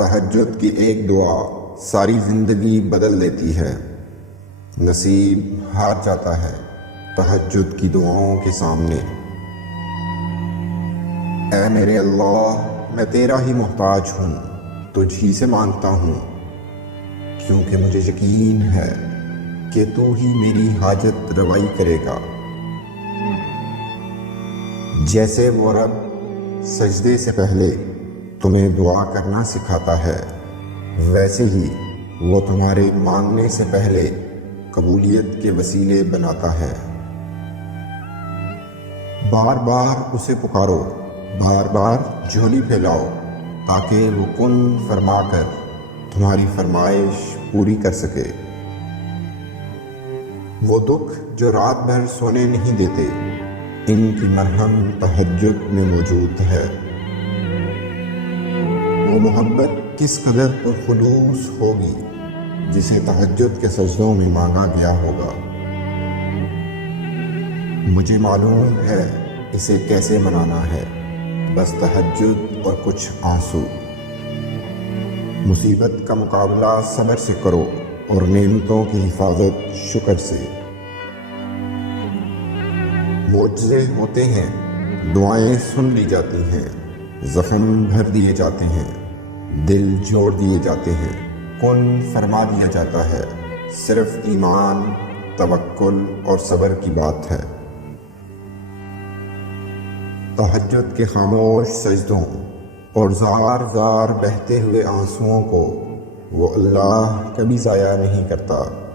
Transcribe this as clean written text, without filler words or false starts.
تہجد کی ایک دعا ساری زندگی بدل دیتی ہے۔ نصیب ہار جاتا ہے تہجد کی دعاؤں کے سامنے۔ اے میرے اللہ، میں تیرا ہی محتاج ہوں، تجھ ہی سے مانگتا ہوں، کیونکہ مجھے یقین ہے کہ تو ہی میری حاجت روائی کرے گا۔ جیسے وہ رب سجدے سے پہلے تمہیں دعا کرنا سکھاتا ہے، ویسے ہی وہ تمہارے مانگنے سے پہلے قبولیت کے وسیلے بناتا ہے۔ بار بار اسے پکارو، بار بار جھولی پھیلاؤ، تاکہ وہ کن فرما کر تمہاری فرمائش پوری کر سکے۔ وہ دکھ جو رات بھر سونے نہیں دیتے، ان کی مرہم تہجد میں موجود ہے۔ وہ محبت کس قدر پرخلوص ہوگی جسے تہجد کے سجدوں میں مانگا گیا ہوگا۔ مجھے معلوم ہے اسے کیسے منانا ہے، بس تہجد اور کچھ آنسو۔ مصیبت کا مقابلہ صبر سے کرو اور نعمتوں کی حفاظت شکر سے۔ معجزے ہوتے ہیں، دعائیں سن لی جاتی ہیں، زخم بھر دیے جاتے ہیں، دل جوڑ دیے جاتے ہیں، کن فرما دیا جاتا ہے۔ صرف ایمان، توکل اور صبر کی بات ہے۔ تہجد کے خاموش سجدوں اور زار زار بہتے ہوئے آنسوؤں کو وہ اللہ کبھی ضائع نہیں کرتا۔